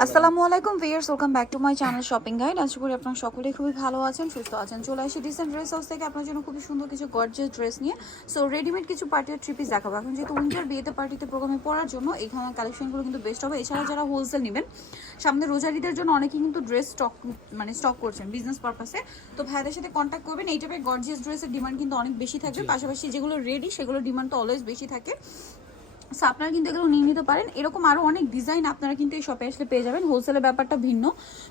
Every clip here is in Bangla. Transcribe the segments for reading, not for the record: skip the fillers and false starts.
আসসালামু আলাইকুম viewers, welcome back to my channel shopping guide. আশা করি আপনারা সকলেই খুবই ভালো আছেন, সুস্থ আছেন। চলে আসি ডিসেন্ট ড্রেস হাউস থেকে আপনার জন্য খুবই সুন্দর কিছু গর্জিয়াস ড্রেস নিয়ে। সো রেডিমেড কিছু পার্টি আর থ্রি পিস দেখাবো। এখন যেহেতু উইন্টার বিয়েতে পার্টিতে প্রোগ্রামে পড়ার জন্য এখানে কালেকশনগুলো কিন্তু বেস্ট হবে। এছাড়া যারা হোলসেল নেবেন, সামনে রোজারিদের জন্য অনেকেই কিন্তু ড্রেস স্টক করছেন বিজনেস পারপাসে, তো ভাইদের সাথে কন্ট্যাক্ট করবেন। এই টাইপের গর্জিয়াস ড্রেসের ডিমান্ড কিন্তু অনেক বেশি থাকবে, পাশাপাশি যেগুলো রেডি সেগুলোর ডিমান্ড তো অলওয়েজ বেশি থাকে। সো আপনারা কিন্তু এগুলো নিয়ে নিতে পারেন। এরকম আরও অনেক ডিজাইন আপনারা কিন্তু এই শপে আসলে পেয়ে যাবেন। হোলসেলের ব্যাপারটা ভিন্ন।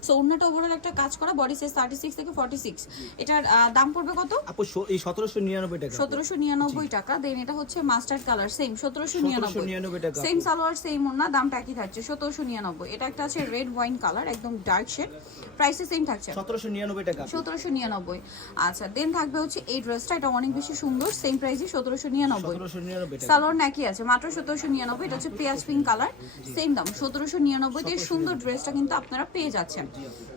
সো অন্যটা ওভারঅল একটা কাজ করা, বডি সাইজ 36 থেকে 46। এটার দাম পড়বে কত? আপু এই 1799 টাকা। 1799 টাকা। দেন এটা হচ্ছে মাস্টার্ড কালার, সেম 1799 টাকা। সেম সালোয়ার সেম ওন্না, দামটা একই থাকছে 1799। এটা একটা আছে রেড ওয়াইন কালার, একদম ডার্ক শেড, প্রাইসে সেম থাকছে 1799 টাকা। 1799। আচ্ছা, দেন থাকবে হচ্ছে এই ড্রেসটা, এটা অনেক বেশি সুন্দর, সেম প্রাইসে 1799। 1799 টাকা। সালোয়ার নাকি আছে মাত্র 1799। এটা হচ্ছে পেঁয়াজ পিঙ্ক কালার, সেম দাম 1799 তে। সুন্দর ড্রেসটা কিন্তু আপনারা পেয়ে যাচ্ছেন।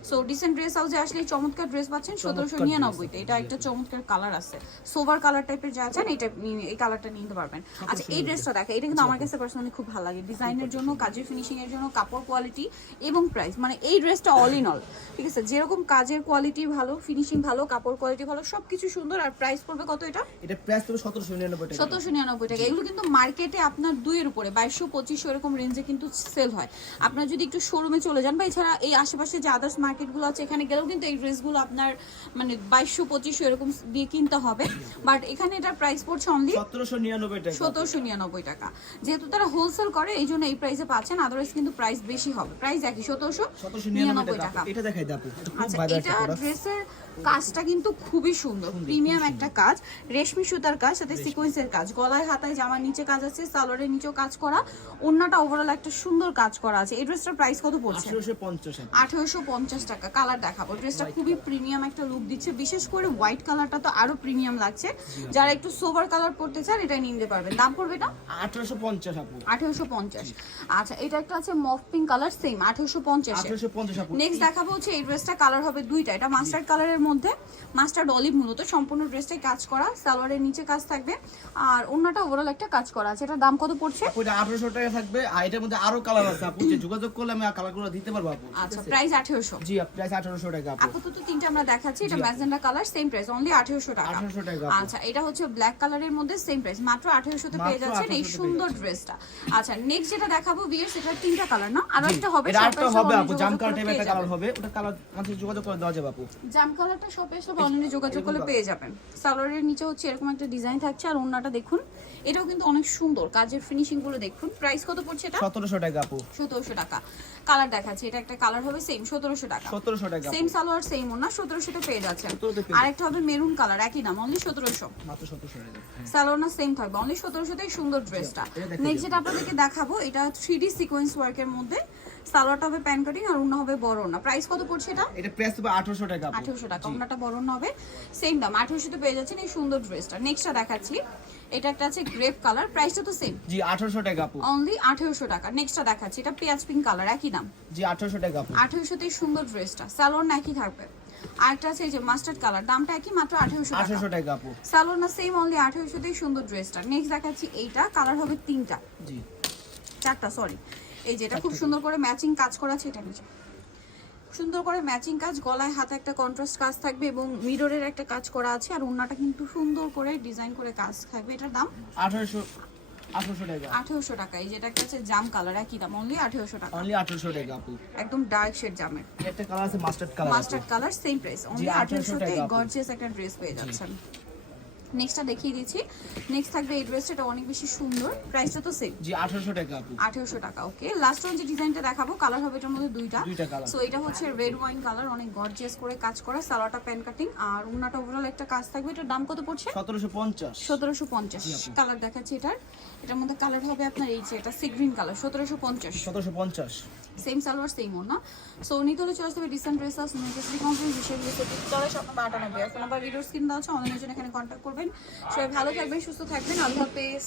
সো ডিসেন্ট ড্রেস হাউসে আসলে চমৎকার ড্রেস পাচ্ছেন 1799 তে। এটা একটা চমৎকার কালার আছে, সোভার কালার টাইপের যা আছেন এটা এই কালারটা নিতে পারবেন। আচ্ছা, এই ড্রেসটা দেখে, এটা কিন্তু আমার কাছে পার্সোনালি খুব ভালো লাগে। ডিজাইনের জন্য, কাজের ফিনিশিং এর জন্য, কাপড় কোয়ালিটি এবং প্রাইস, মানে এই ড্রেসটা অল ইন অল, ঠিক আছে। যেরকম কাজের কোয়ালিটি ভালো, ফিনিশিং ভালো, কাপড় কোয়ালিটি ভালো, সবকিছু সুন্দর। আর প্রাইস পড়বে কত? এটা প্রাইস পড়বে 1799 টাকা। 1799 টাকা। এগুলো কিন্তু মার্কেটে আপনার 2 এর উপরে 2200-2500 এরকম রেঞ্জে কিন্তু সেল হয়। আপনার যদি একটু শোরুমে চলে যান, বা এছাড়া এই আশেপাশে যে আদার্স মার্কেটগুলো আছে এখানে গেলেও কিন্তু এই ড্রেসগুলো আপনার মানে 2200-2500 এরকম দিয়ে কিনতে হবে। বাট এখানে এটার প্রাইস পড়ছে অনলি 1799 টাকা। 1799 টাকা। যেহেতু তারা হোলসেল করে এই জন্য এই প্রাইসে পাচ্ছেন, আদারওয়াইজ কিন্তু প্রাইস বেশি হবে। প্রাইস একই 1799 টাকা। এটা দেখাই দাও। আচ্ছা, এটা ড্রেসের কাজটা কিন্তু খুবই সুন্দর, প্রিমিয়াম একটা কাজ, রেশমি সুতার কাজ, সাথে সিকোয়েন্সের কাজ, গলায় হাতায় জামার নিচে কাজ আছে, সালোয়ারের নিচেও কাজ করা, ওন্নাটা ওভারঅল একটা সুন্দর কাজ করা আছে। এই ড্রেসটার প্রাইস কত পড়ছে? 1850 টাকা। কালার দেখাবো। ড্রেসটা খুবই প্রিমিয়াম একটা লুক দিচ্ছে, বিশেষ করে হোয়াইট কালারটা তো আরো প্রিমিয়াম লাগছে। যারা একটু সোভার কালার পড়তে চান এটা নিতে পারবেন। দাম পড়বে এটা 1850 আপু। 1850। আচ্ছা, এটা একটা আছে মফ পিঙ্ক কালার, সেম 1850। 1850 আপু। নেক্সট দেখাবো হচ্ছে এই ড্রেসটা, কালার হবে দুইটা। এটা মাস্টার্ড কালারের মধ্যে, মাস্টার্ড অলিভ মূলত, সম্পূর্ণ ড্রেসটাই কাজ করা, সালোয়ারের নিচে কাজ থাকবে, আর অন্যটা ওভারঅল একটা কাজ করা আছে। এটার দাম কত পড়ছে? ওটা 1800 টাকা থাকবে। আর এটার মধ্যে আরো কালার আছে আপু, যে যোগাযোগ করলে আমি কালারগুলো দিতে পারবো আপু। আচ্ছা, প্রাইস 1800। জি, প্রাইস 1800 টাকা আপু। আপাতত তিনটা আমরা দেখাচ্ছি। এটা magenta colour, same price only 1800 টাকা। 1800 টাকা। আচ্ছা, এটা হচ্ছে ব্ল্যাক কালারের মধ্যে, সেম প্রাইস মাত্র 1800 তে পেয়ে যাচ্ছেন এই সুন্দর ড্রেসটা। আচ্ছা, নেক্সট যেটা দেখাবো ভিউয়ার্স, এটা তিনটা কালার না, আরো একটা হবে। এটা একটা হবে আপু, জাম কালার টাইপের একটা কালার হবে। ওটা কালার আমাদের যোগাযোগ করে দেওয়া যাবে আপু। জাম কালারটা শপে এসে অনলাইনে যোগাযোগ করলে পেয়ে যাবেন। সালোয়ারের নিচে হচ্ছে এরকম একটা ডিজাইন থাকছে, আর ওন্নাটা দেখুন, এটাও কিন্তু অনেক সুন্দর, কাজের ফিনিশিং গুলো দেখুন। প্রাইস কত পড়ছে এটা? 1700 টাকা আপু। 1700 টাকা। কালার দেখাচ্ছে, এটা একটা কালার হবে, সেম 1700 টাকা। 1700 টাকা। সেম সালোয়ার সেম ওন্না, 1700 তে পেয়ে যাচ্ছেন। আরেকটা হবে মেরুন কালার, একই দাম অনলি 1700। মাত্র 1700 টাকা। সালোয়ার না সেম থাকবে, অনলি 1700 তেই সুন্দর ড্রেসটা। নেক্সট যেটা আপনাদেরকে দেখাবো, এটা 3D সিকোয়েন্স ওয়ার্কের মধ্যে, সালোয়ারটা হবে প্যান কাটিং, আর ওন্না হবে বড় ওন্না। প্রাইস কত পড়ছে এটা? এটা প্রাইস হবে 1800 টাকা আপু। 1800 টাকা। ওন্নাটা বড় ওন্না হবে, সেম দাম 1800 তে পেয়ে যাচ্ছেন এই সুন্দর ড্রেসটা। নেক্সটটা দেখাচ্ছি, এটা একটা আছে গ্রেপ কালার, প্রাইসটা তো সেম। জি, 1800 টাকা আপু। অনলি 1800 টাকা। নেক্সটটা দেখাচ্ছি, এটা পেঁয়াজ পিঙ্ক কালার, একই দাম। জি, 1800 টাকা আপু। 1800 তেই সুন্দর ড্রেসটা, সালোয়ার না একই থাকবে। আরেকটা আছে এই যে মাস্টার্ড কালার, দামটা একই, মাত্র 1800 টাকা। 1800 টাকা আপু। সালোয়ার না সেম, অনলি 1800 তেই সুন্দর ড্রেসটা। নেক্সট দেখাচ্ছি এইটা, কালার হবে তিনটা, জি, চারটা সরি। এই যেটা খুব সুন্দর করে ম্যাচিং কাজ করা আছে, এটা নিচে সুন্দর করে ম্যাচিং কাজ, গলায় হাতে একটা কন্ট্রাস্ট কাজ থাকবে এবং মিররের একটা কাজ করা আছে, আর ওন্নাটা কিন্তু সুন্দর করে ডিজাইন করে কাজ থাকবে। এটার দাম 1800 টাকা। 1800 টাকা। এই যেটা একটা আছে জাম কালার, একই দাম অনলি 1800 টাকা। অনলি 1800 টাকা আপু। একদম ডার্ক শেড জামের, একটা কালার আছে mustard colour. Mustard colour, same price only 1800 তে টাকা। গর্জিয়াস একটা ড্রেস পেয়ে যাচ্ছেন। নেক্সটটা দেখিয়ে দিচ্ছি। নেক্সট থাকবে এই ড্রেসটা, এটা অনেক বেশি সুন্দর, প্রাইসটা তো সেম। জি, 1800 টাকা আপু। 1800 টাকা। ওকে, লাস্ট ওয়ান যে ডিজাইনটা দেখাবো, কালার হবে এটার মধ্যে দুইটা কালার। সো এটা হচ্ছে রেড ওয়াইন কালার, অনেক গর্জিয়াস করে কাজ করা, সালোয়ারটা প্যান কাটিং, আর ওন্নাটা ওভারঅল একটা কাজ থাকবে। এটার দাম কত পড়ছে? 1750। 1750। কালার দেখাচ্ছি এটার মধ্যে কালার হবে আপনার এই যে এটা sea green colour, 1750। 1750। Same salwar same ওন্না। সো নিতে হলে চলে আসবে ডিসেন্ট ড্রেস হাউস, নিউজেসলি কনফারেন্স বিশেষ চলে সব নাম্বার 98। ফোন নাম্বার ভিডিওর স্ক্রিন দেওয়া আছে, অনলাইনের জন্য এখানে কন্ট্যাক্ট করবেন। সবাই ভালো থাকবেন, সুস্থ থাকবেন, আল্লাহ হাফেজ।